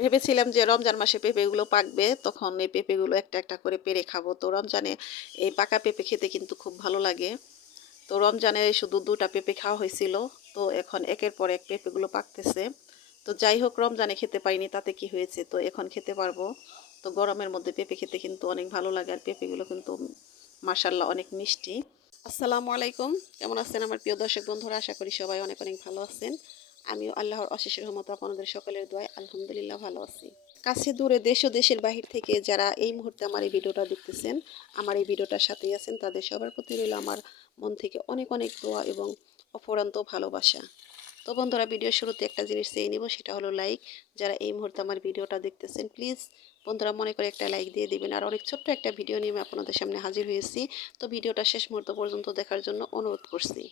ভেবেছিলাম যে রমজান মাসে পেঁপেগুলো পাকবে, তখন এই পেঁপেগুলো একটা একটা করে পেড়ে খাবো। তো রমজানে এই পাকা পেঁপে খেতে কিন্তু খুব ভালো লাগে। তো রমজানে শুধু ২টা পেঁপে খাওয়া হয়েছিল। তো এখন একের পর এক পেঁপেগুলো পাকতেছে। তো যাই হোক, রমজানে খেতে পারিনি তাতে কি হয়েছে, তো এখন খেতে পারবো। তো গরমের মধ্যে পেঁপে খেতে কিন্তু অনেক ভালো লাগে, আর পেঁপেগুলো কিন্তু মাশাল্লাহ অনেক মিষ্টি। আসসালামু আলাইকুম, কেমন আছেন আমার প্রিয় দর্শক বন্ধুরা? আশা করি সবাই অনেক অনেক ভালো আছেন। আমিও আল্লাহর অশেষ রহমতে আপনাদের সকলের দোয়ায় আলহামদুলিল্লাহ ভালো আছি। কাছে দূরে দেশ ও দেশের বাহির থেকে যারা এই মুহূর্তে আমার এই ভিডিওটা দেখতেছেন, আমার এই ভিডিওটার সাথেই আছেন, তাদের সবার প্রতি রইল আমার মন থেকে অনেক অনেক দোয়া এবং অফুরন্ত ভালোবাসা। তো বন্ধুরা, ভিডিওর শুরুতে একটা জিনিস চেয়ে নিব, সেটা হলো লাইক। যারা এই মুহূর্তে আমার ভিডিওটা দেখতেছেন, প্লিজ বন্ধুরা মনে করে একটা লাইক দিয়ে দিবেন। আর অনেক ছোট্ট একটা ভিডিও নিয়ে আমি আপনাদের সামনে হাজির হয়েছি। তো ভিডিওটা শেষ মুহূর্ত পর্যন্ত দেখার জন্য অনুরোধ করছি।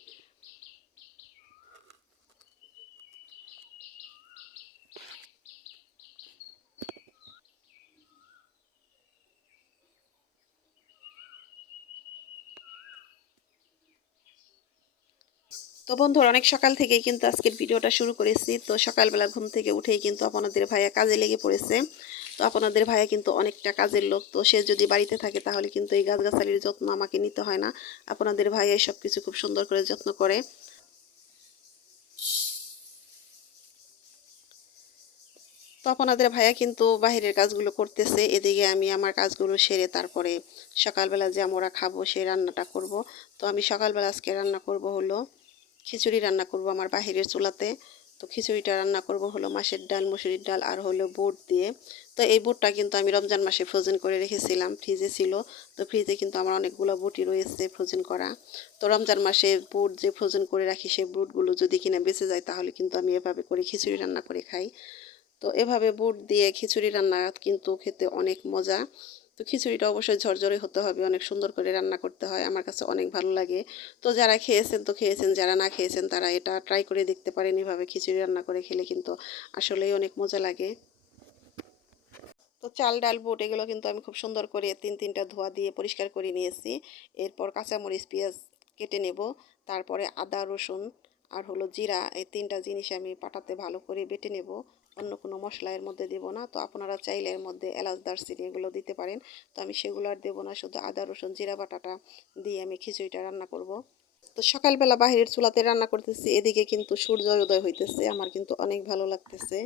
তো বন্ধুরা, অনেক সকাল থেকেই কিন্তু আজকের ভিডিওটা শুরু করেছি। তো সকালবেলা ঘুম থেকে উঠেই কিন্তু আপনাদের ভাইয়া কাজে লেগে পড়েছে। তো আপনাদের ভাইয়া কিন্তু অনেকটা কাজের লোক। তো সে যদি বাড়িতে থাকে তাহলে কিন্তু এই গাছগাছালির যত্ন আমাকে নিতে হয় না। আপনাদের ভাইয়া সব কিছু খুব সুন্দর করে যত্ন করে। তো আপনাদের ভাইয়া কিন্তু বাহিরের কাজগুলো করতেছে, এদিকে আমি আমার কাজগুলো সেরে তারপরে সকালবেলা যে আমরা খাবো সেই রান্নাটা করব। তো আমি সকালবেলা আজকে রান্না করব হলো খিচুড়ি রান্না করব আমার বাহিরের চুলাতে। তো খিচুড়িটা রান্না করব হলো মাছের ডাল, মুসুরির ডাল আর হলো বুট দিয়ে। তো এই বুটটা কিন্তু আমি রমজান মাসে ফ্রোজেন করে রেখেছিলাম, ফ্রিজে ছিল। তো ফ্রিজে কিন্তু আমার অনেকগুলো বুটই রয়েছে ফ্রোজেন করা। তো রমজান মাসে বুট যে ফ্রোজেন করে রাখি, সেই বুটগুলো যদি কিনা বেঁচে যায় তাহলে কিন্তু আমি এভাবে করে খিচুড়ি রান্না করে খাই। তো এভাবে বুট দিয়ে খিচুড়ি রান্না কিন্তু খেতে অনেক মজা। তো খিচুড়িটা অবশ্যই ঝরঝরে হতে হবে, অনেক সুন্দর করে রান্না করতে হয়, আমার কাছে অনেক ভালো লাগে। তো যারা খেয়েছেন তো খেয়েছেন, যারা না খেয়েছেন তারা এটা ট্রাই করে দেখতে পারেন। এভাবে খিচুড়ি রান্না করে খেলে কিন্তু আসলেই অনেক মজা লাগে। তো চাল ডাল বুট এগুলো কিন্তু আমি খুব সুন্দর করে ৩-৩টা ধোয়া দিয়ে পরিষ্কার করে নিয়েছি। এরপর কাঁচামরিচ পেঁয়াজ কেটে নেব। তারপরে আদা রসুন আর হলো জিরা, এই 3টা জিনিস আমি পাটাতে ভালো করে বেটে নেব। অন্য কোনো মশলা এর মধ্যে দেব না। তো আপনারা চাইলে এর মধ্যে এলাচ দারচিনি এগুলো দিতে পারেন। তো আমি সেগুলো আর দেবো না, শুধু আদা রসুন জিরা বাটাটা দিয়ে আমি খিচুড়িটা রান্না করব। তো সকালবেলা বাহিরের চুলাতে রান্না করতেছি, এদিকে কিন্তু সূর্য উদয় হইতেছে, আমার কিন্তু অনেক ভালো লাগতেছে।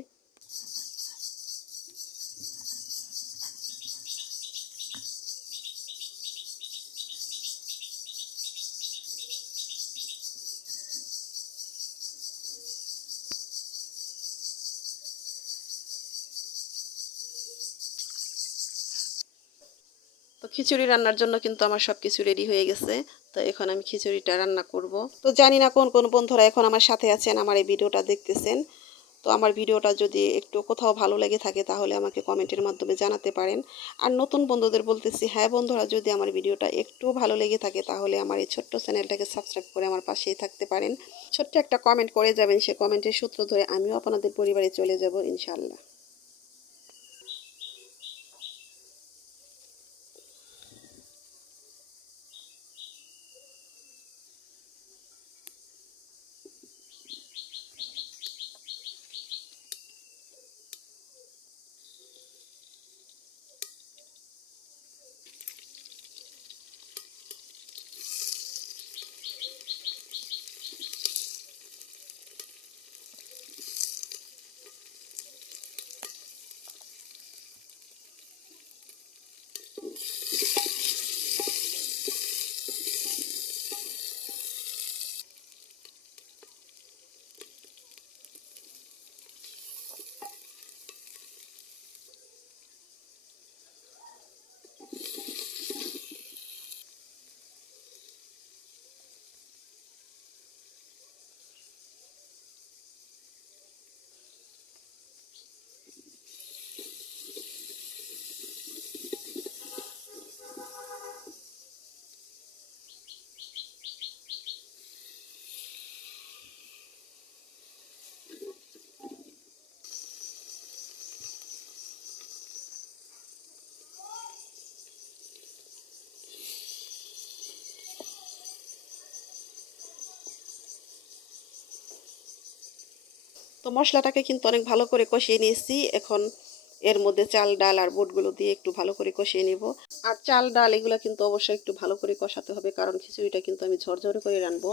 তো খিচুড়ি রান্নার জন্য কিন্তু আমার সব কিছু রেডি হয়ে গেছে। তো এখন আমি খিচুড়িটা রান্না করব। তো জানি না কোন কোন বন্ধুরা এখন আমার সাথে আছেন, আমার এই ভিডিওটা দেখতেছেন। তো আমার ভিডিওটা যদি একটু কোথাও ভালো লেগে থাকে তাহলে আমাকে কমেন্টের মাধ্যমে জানাতে পারেন। আর নতুন বন্ধুদের বলতেছি, হ্যাঁ বন্ধুরা, যদি আমার ভিডিওটা একটু ভালো লেগে থাকে তাহলে আমার এই ছোট্ট চ্যানেলটাকে সাবস্ক্রাইব করে আমার পাশেই থাকতে পারেন। ছোট্ট একটা কমেন্ট করে যাবেন, সে কমেন্টের সূত্র ধরে আমিও আপনাদের পরিবারে চলে যাব ইনশাল্লাহ। মশলাটাকে কিন্তু অনেক ভালো করে কষিয়ে নিয়েছি। এখন এর মধ্যে চাল ডাল আর বুটগুলো দিয়ে একটু ভালো করে কষিয়ে নেব। আর চাল ডাল এগুলো কিন্তু অবশ্যই একটু ভালো করে কষাতে হবে, কারণ খিচুড়িটা কিন্তু আমি ঝরঝরে করে রান্নবো।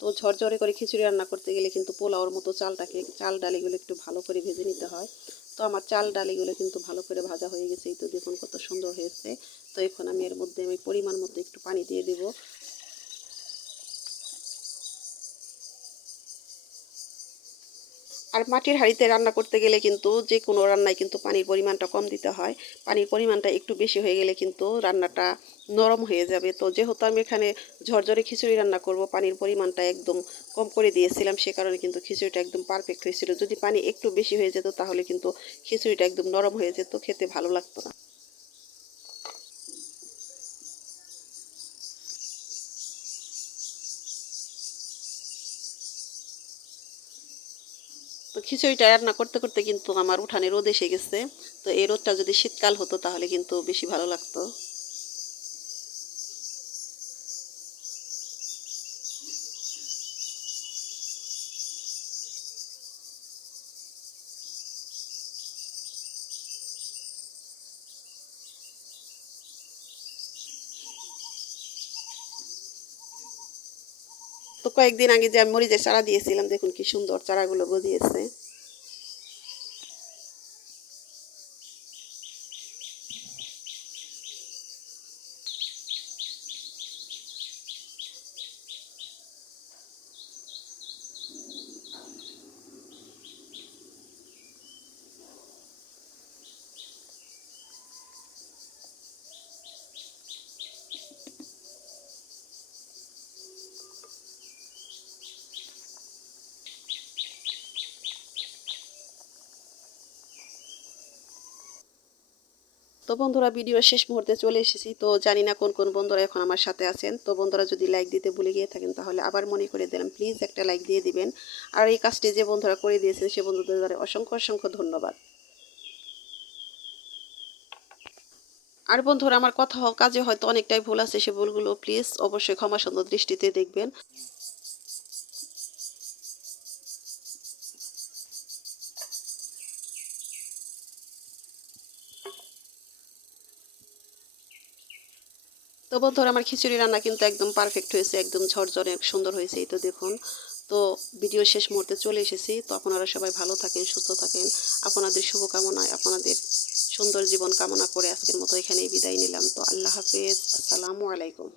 তো ঝরঝরে করে খিচুড়ি রান্না করতে গেলে কিন্তু পোলাওর মতো চাল ডাল এগুলো একটু ভালো করে ভেজে নিতে হয়। তো আমার চাল ডাল এগুলো কিন্তু ভালো করে ভাজা হয়ে গেছে, এই তো দেখুন কত সুন্দর হয়েছে। তো এখন আমি এর মধ্যে পরিমাণ মতো একটু পানি দিয়ে দেবো। আর মাটির হাঁড়িতে রান্না করতে গেলে কিন্তু যে কোনো রান্নায় কিন্তু পানির পরিমাণটা কম দিতে হয়। পানির পরিমাণটা একটু বেশি হয়ে গেলে কিন্তু রান্নাটা নরম হয়ে যাবে। তো যেহেতু আমি এখানে ঝরঝরে খিচুড়ি রান্না করব, পানির পরিমাণটা একদম কম করে দিয়েছিলাম, সে কারণে কিন্তু খিচুড়িটা একদম পারফেক্ট হয়েছিল। যদি পানি একটু বেশি হয়ে যেত তাহলে কিন্তু খিচুড়িটা একদম নরম হয়ে যেত, খেতে ভালো লাগতো না। তো খিচুড়িটা রান্না করতে করতে কিন্তু আমার উঠানে রোদ এসে গেছে। তো এই রোদটা যদি শীতকাল হতো তাহলে কিন্তু বেশি ভালো লাগতো। তো কয়েকদিন আগে যে আমি মরিচের চারা দিয়েছিলাম, দেখুন কি সুন্দর চারাগুলো গজিয়েছে। তো বন্ধুরা, ভিডিও শেষ মুহূর্তে চলে এসেছি। তো জানি না কোন কোন বন্ধুরা এখন আমার সাথে আছেন। তো বন্ধুরা, যদি লাইক দিতে ভুলে গিয়ে থাকেন তাহলে আবার মনে করে দিলাম, প্লিজ একটা লাইক দিয়ে দিবেন। আর এই কাজটি যে বন্ধুরা করে দিয়েছেন সে বন্ধুদের অসংখ্য অসংখ্য ধন্যবাদ। আর বন্ধুরা, আমার কথা কাজে হয়তো অনেকটাই ভুল আছে, সে ভুলগুলো প্লিজ অবশ্যই ক্ষমা সুন্দর দৃষ্টিতে দেখবেন। তো বন্ধুরা, আমার খিচুড়ি রান্না কিন্তু একদম পারফেক্ট হয়েছে, একদম ঝরঝরে সুন্দর হয়েছে, এই তো দেখুন। তো ভিডিও শেষ মুহূর্তে চলে এসেছি। তো আপনারা সবাই ভালো থাকেন, সুস্থ থাকেন। আপনাদের শুভকামনায় আপনাদের সুন্দর জীবন কামনা করে আজকের মতো এখানেই বিদায় নিলাম। তো আল্লাহ হাফেজ, আসসালামু আলাইকুম।